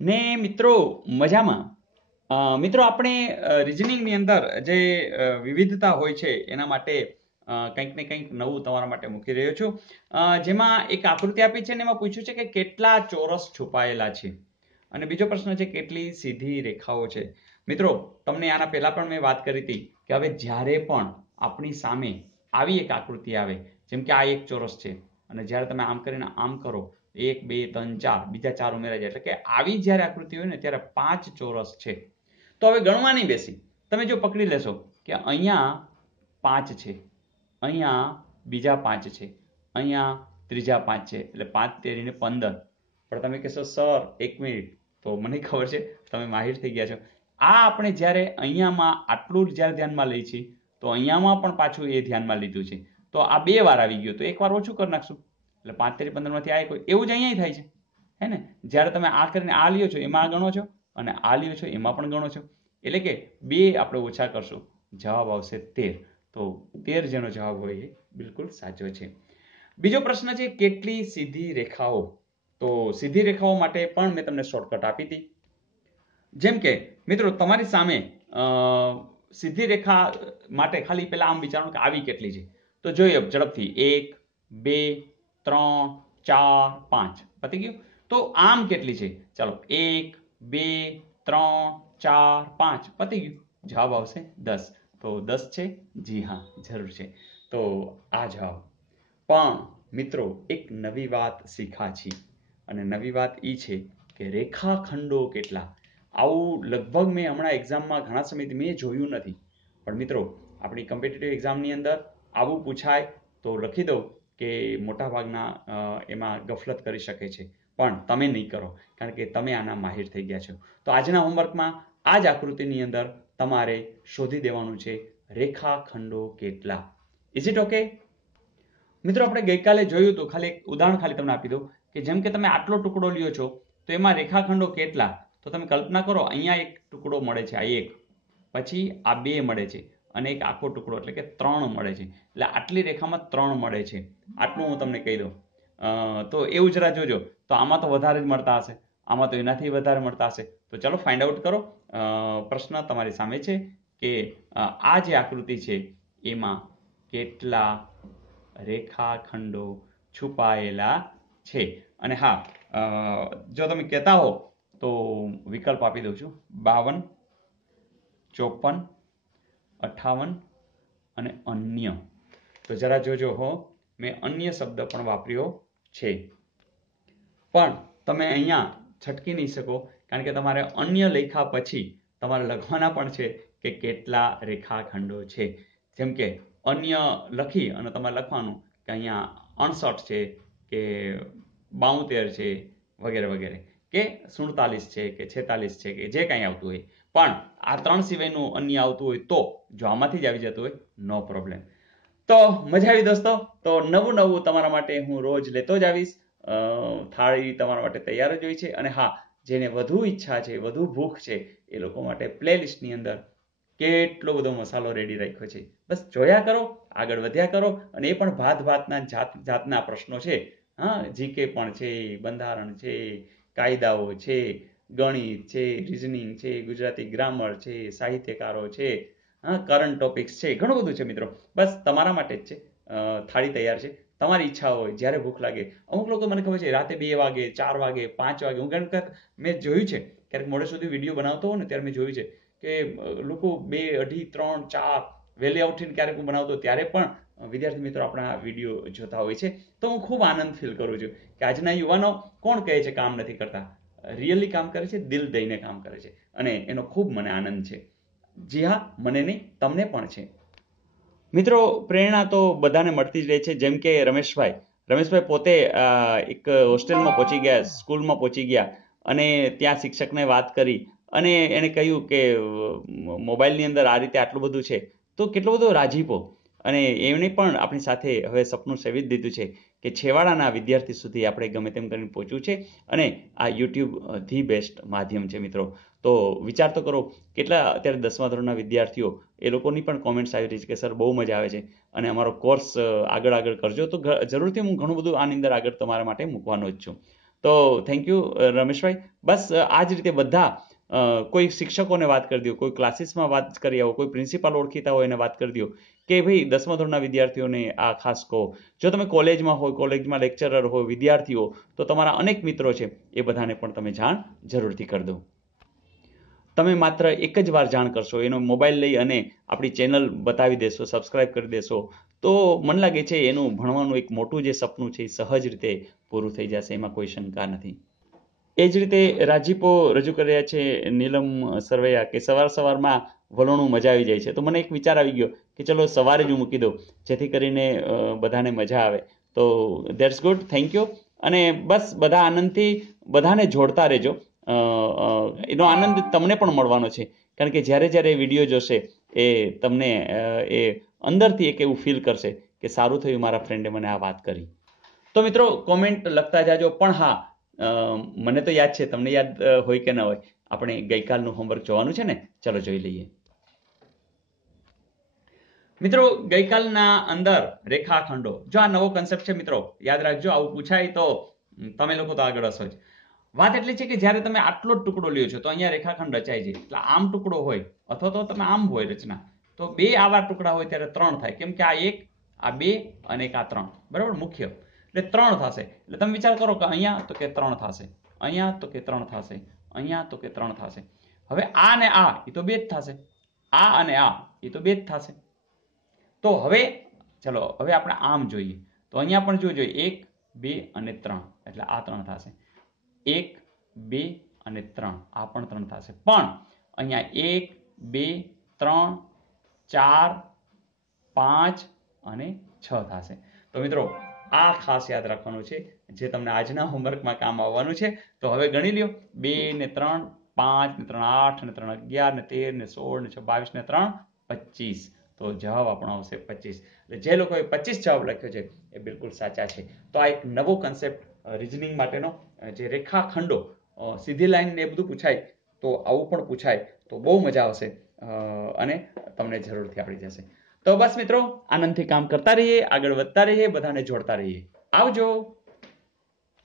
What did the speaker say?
ને મિત્રો મજામાં. મિત્રો આપણે રિઝનિંગની અંદર જે વિવિધતા હોય છે એના માટે કંઈક ને કંઈક નવું તમારા માટે મૂકી રહ્યો છું. જેમાં એક આકૃતિ આપી છે અને એમાં પૂછ્યું છે કે કેટલા ચોરસ છુપાયેલા છે અને બીજો પ્રશ્ન છે કેટલી સીધી રેખાઓ છે. મિત્રો તમને આના પહેલા પણ મેં વાત કરી હતી કે હવે જ્યારે પણ આપણી સામે આવી એક આકૃતિ આવે, જેમ કે આ એક ચોરસ છે અને જ્યારે તમે આમ કરીને આમ કરો 1 2 3 4 બીજા 4 ઉમેરાઈ જાય, એટલે કે આવી જ્યારે આકૃતિ હોય ને ત્યારે 5 ચોરસ છે. તો હવે ગણવા નહીં બેસી, તમે જો પકડી લેશો કે અહીંયા 5 છે, અહીંયા બીજા 5 છે, અહીંયા ત્રીજા 5 છે, એટલે 5 તેરીને 15. પણ તમે કહેશો સર 1 મિનિટ, તો મને ખબર છે તમે માહિર થઈ ગયા છો. આ આપણે જ્યારે અહીંયામાં આટલું જ્યારે ધ્યાનમાં લઈ છીએ તો અહીંયામાં પણ પાછું એ ધ્યાનમાં લીધું છે, તો આ 2 વાર આવી ગયું, તો એક વાર ઓછું કરી નાખશું એટલે 5 તેરી 15 માંથી આ કોઈ એવું જ અહીંયા થાય છે, હે ને? જ્યારે તમે આ કરીને આ લ્યો છો એમાં ગણો છો અને આ લ્યો છો એમાં પણ ગણો છો, એટલે કે 2 આપણે ઓછા કરશું, જવાબ આવશે 13. તો 13 જેનો જવાબ હોય એ બિલકુલ સાચો છે. બીજો પ્રશ્ન છે કેટલી સીધી રેખાઓ. તો સીધી રેખાઓ માટે પણ મેં તમને શોર્ટકટ આપી હતી. જેમ કે મિત્રો તમારી સામે સીધી રેખા માટે ખાલી પહેલા આમ વિચારો કે આવી કેટલી છે, તો જોઈએ ઝડપથી 1 2 3 4 5 પતી ગયું. તો આમ કેટલી છે? ચાલો 1 2 3 4 5 પતી ગયું, જવાબ આવશે 10. તો 10 છે? જી હા, જરૂર છે. તો આ જવાબ. પણ મિત્રો એક નવી વાત શીખા છીએ અને નવી વાત એ છે કે રેખાખંડો કેટલા. આવું લગભગ મેં હમણાં એક્ઝામમાં ઘણા સમયથી મેં જોયું નથી, પણ મિત્રો આપણી કોમ્પિટિટિવ એક્ઝામની અંદર આવું પૂછાય તો લખી દઉં કે મોટાભાગના એમાં ગફલત કરી શકે છે, પણ તમે નહીં કરો કારણ કે તમે આના માહિર થઈ ગયા છો. તો આજના હોમવર્કમાં આ જ આકૃતિની અંદર તમારે શોધી દેવાનું છે રેખાખંડો કેટલા. Is it okay? મિત્રો આપણે ગઈકાલે જોયું હતું, ખાલી એક ઉદાહરણ ખાલી તમને આપી દઉં કે જેમ કે તમે આટલો ટુકડો લ્યો છો તો એમાં રેખાખંડો કેટલા, તો તમે કલ્પના કરો અહીંયા એક ટુકડો મળે છે, આ એક, પછી આ 2 મળે છે અને એક આખો ટુકડો એટલે કે 3 મળે છે, એટલે આટલી રેખામાં 3 મળે છે. આટલું હું તમને કહી દઉં. તો એવું જરા જોજો, તો આમાં તો વધારે જ મળતા હશે, આમાં તો એનાથી વધારે મળતા હશે. તો ચાલો ફાઇન્ડ આઉટ કરો. પ્રશ્ન તમારી સામે છે કે આ જે આકૃતિ છે એમાં કેટલા રેખાખંડો છુપાયેલા છે. અને હા, જો તમે કહેતા હો તો વિકલ્પ આપી દઉં છું, 52 54 58 અને અન્ય. તો જરા જોજો હો, મેં અન્ય શબ્દ પણ વાપર્યો છે, પણ તમે અહીંયા છટકી નહીં શકો કારણ કે તમારે અન્ય લખ્યા પછી તમારે લખવાના પણ છે કે કેટલા રેખાખંડો છે. જેમ કે અન્ય લખી અને તમારે લખવાનું કે અહીંયા 68 છે કે 72 છે વગેરે વગેરે, કે 47 છે કે 46 છે કે જે કાંઈ આવતું હોય, પણ આ 3 સિવાયનું અન્ય આવતું હોય તો જો આમાંથી જ આવી જતું હોય નો પ્રોબ્લેમ. તો મજા આવી દોસ્તો. તો નવું નવું તમારા માટે હું રોજ લેતો જ આવીશ. થાળી તમારા માટે તૈયાર જ હોય છે. અને હા, જેને વધુ ઈચ્છા છે, વધુ ભૂખ છે, એ લોકો માટે પ્લેલિસ્ટની અંદર કેટલો બધો મસાલો રેડી રાખ્યો છે. બસ જોયા કરો, આગળ વધ્યા કરો, અને એ પણ ભાત ભાતના જાતના પ્રશ્નો છે. હા, જીકે પણ છે, બંધારણ છે, કાયદાઓ છે, ગણિત છે, રિઝનિંગ છે, ગુજરાતી ગ્રામર છે, સાહિત્યકારો છે, કરંટ ટોપિક્સ છે, ઘણું બધું છે મિત્રો. બસ તમારા માટે જ છે. થાળી તૈયાર છે. તમારી ઈચ્છા હોય જ્યારે ભૂખ લાગે, અમુક લોકો મને ખબર છે રાતે 2 વાગે 4 વાગે 5 વાગે, હું ઘણી વખત મેં જોયું છે ક્યારેક મોડે સુધી વિડીયો બનાવતો હોય ને ત્યારે મેં જોયું છે કે લોકો 2 2:30 3 4 વહેલી ઉઠીને ક્યારેક હું બનાવતો ત્યારે પણ વિદ્યાર્થી મિત્રો આપણા વિડીયો જોતા હોય છે. તો હું ખૂબ આનંદ ફીલ કરું છું કે આજના યુવાનો કોણ કહે છે કામ નથી કરતા, રિયલી કામ કરે છે, દિલ દઈને કામ કરે છે, અને એનો ખૂબ મને આનંદ છે. જી હા, મને નહીં, તમને પણ છે. મિત્રો પ્રેરણા તો બધાને મળતી જ રહે છે. જેમ કે રમેશભાઈ પોતે એક હોસ્ટેલમાં પહોંચી ગયા, સ્કૂલમાં પહોંચી ગયા અને ત્યાં શિક્ષકને વાત કરી અને એને કહ્યું કે મોબાઈલની અંદર આ રીતે આટલું બધું છે, તો કેટલો બધો રાજીપો. અને એમણે પણ આપણી સાથે હવે સપનું સેવી જ દીધું છે કે છેવાડાના વિદ્યાર્થી સુધી આપણે ગમે તેમ કરીને પહોંચ્યું છે, અને આ યુટ્યુબ ધી બેસ્ટ માધ્યમ છે મિત્રો. તો વિચાર તો કરો કેટલા અત્યારે 10મા ધોરણના વિદ્યાર્થીઓ, એ લોકોની પણ કોમેન્ટ્સ આવી રહી છે કે સર બહુ મજા આવે છે અને અમારો કોર્સ આગળ કરજો. તો જરૂરથી હું ઘણું બધું આની અંદર આગળ તમારા માટે મૂકવાનો જ છું. તો થેન્ક યુ રમેશભાઈ. બસ આ જ રીતે બધા કોઈ શિક્ષકોને વાત કરી દો, કોઈ ક્લાસીસમાં વાત કરી આવો, કોઈ પ્રિન્સિપાલ ઓળખીતા હોય એને વાત કરી દો કે ભાઈ 10મા ધોરણના વિદ્યાર્થીઓને આ ખાસ કહો. જો તમે કોલેજમાં હોય, કોલેજમાં લેક્ચરર હોય, વિદ્યાર્થીઓ, તો તમારા અનેક મિત્રો છે એ બધાને પણ તમે જાણ જરૂરથી કરી દો. તમે માત્ર એક જ વાર જાણ કરશો, એનો મોબાઈલ લઈ અને આપણી ચેનલ બતાવી દેશો, સબસ્ક્રાઇબ કરી દેશો, તો મને લાગે છે એનું ભણવાનું એક મોટું જે સપનું છે એ સહજ રીતે પૂરું થઈ જશે, એમાં કોઈ શંકા નથી. એ જ રીતે રાજીપો રજૂ કરી રહ્યા છે નીલમ સરવૈયા કે સવારમાં વલોણું મજા આવી જાય છે. તો મને એક વિચાર આવી ગયો કે ચલો સવારે જ હું મૂકી દઉં, જેથી કરીને બધાને મજા આવે. તો ધેટ્સ ગુડ, થેન્ક યુ. અને બસ બધા આનંદથી બધાને જોડતા રહેજો. એનો આનંદ તમને પણ મળવાનો છે, કારણ કે જ્યારે જ્યારે વિડીયો જોશે એ તમને એ અંદરથી એક એવું ફીલ કરશે કે સારું થયું મારા ફ્રેન્ડે મને આ વાત કરી. તો મિત્રો કોમેન્ટ લખતા જાજો. પણ હા, મને તો યાદ છે, તમને યાદ હોય કે ન હોય, આપણે ગઈકાલનું હોમવર્ક જોવાનું છે ને, ચલો જોઈ લઈએ. મિત્રો ગઈકાલના અંદર રેખાખંડો, જો આ નવો કન્સેપ્ટ છે મિત્રો, યાદ રાખજો, આવું પૂછાય તો તમે લોકો તો આગળ હશો જ. વાત એટલી છે કે જ્યારે તમે આટલો જ ટુકડો લ્યો છો તો અહીંયા રેખાખંડ રચાય છે. એટલે આમ ટુકડો હોય અથવા તો તમે આમ હોય રચના, તો બે આવા ટુકડા હોય ત્યારે 3 થાય. કેમ કે આ 1, આ 2 અને એક આ 3, બરાબર, મુખ્ય. એટલે 3 થશે. એટલે તમે વિચાર કરો કે અહીંયા તો કે 3 થશે, અહીંયા તો કે 3 થશે, અહીંયા તો કે 3 થશે. હવે આ ને આ એ તો 2 જ થશે, આ અને આ એ તો 2 જ થશે. તો હવે ચલો હવે આપણે આમ જોઈએ તો અહીંયા પણ જોજો 1, 2 અને 3, એટલે આ 3 થશે. 1, 2 અને 3, આ પણ 3 થશે. પણ અહીંયા 1, 2, 3, 4, 5 અને 6 થશે. તો મિત્રો આ ખાસ યાદ રાખવાનું છે, જે તમને આજના હોમવર્કમાં કામ આવવાનું છે. તો હવે ગણી લ્યો, 2 ને 3, 5 ને 3, 8 ને 3, 11 ને 13 ને 16 ને 22 ને 3, 25. તો જવાબ આપણો આવશે 25. એટલે જે લોકોએ 25 જવાબ લખ્યો છે એ બિલકુલ સાચા છે. તો આ એક નવો કન્સેપ્ટ રીઝનિંગ માટેનો, જે રેખાખંડો, સીધી લાઈન ને એ બધું પૂછાય તો આવું પણ પૂછાય તો બહુ મજા આવશે અને તમને જરૂરથી આવડી જશે. તો બસ મિત્રો, આનંદથી કામ કરતા રહીએ, આગળ વધતા રહીએ, બધાને જોડતા રહીએ. આવજો.